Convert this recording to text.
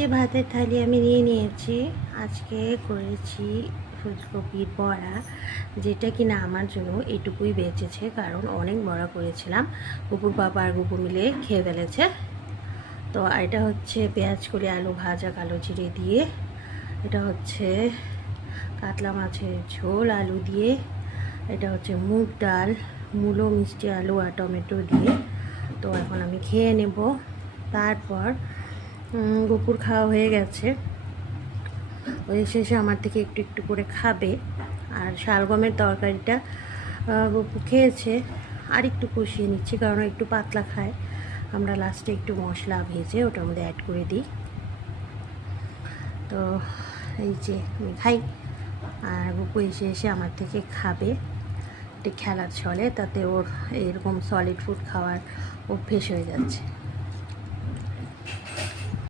যে ভাতের থালি আমি নিয়ে নিয়েছি। আজকে করেছি ফুলকপির বড়া, যেটা কিনা আমার জন্য এটুকুই বেঁচেছে, কারণ অনেক বড়া করেছিলাম। গুপুর বাবা আর গুপু মিলে খেয়ে ফেলেছে। তো এটা হচ্ছে পেঁয়াজ করে আলু ভাজা কালো জিরে দিয়ে, এটা হচ্ছে কাতলা মাছের ঝোল আলু দিয়ে, এটা হচ্ছে মুগ ডাল, মূলো, মিষ্টি আলু আর টমেটো দিয়ে। তো এখন আমি খেয়ে নেব। তারপর গুপুর খাওয়া হয়ে গেছে, ওই শেষে আমার থেকে একটু একটু করে খাবে। আর শালগমের তরকারিটা গুপু খেয়েছে, আর একটু কষিয়ে নিচ্ছি, কারণ একটু পাতলা খায়। আমরা লাস্টে একটু মশলা ভেজে ওটার মধ্যে অ্যাড করে দিই। তো এই যে আমি খাই, আর গুপু এসে এসে আমার থেকে খাবে। একটি খেলার ছলে, তাতে ওর এরকম সলিড ফুড খাওয়ার অভ্যেস হয়ে যাচ্ছে।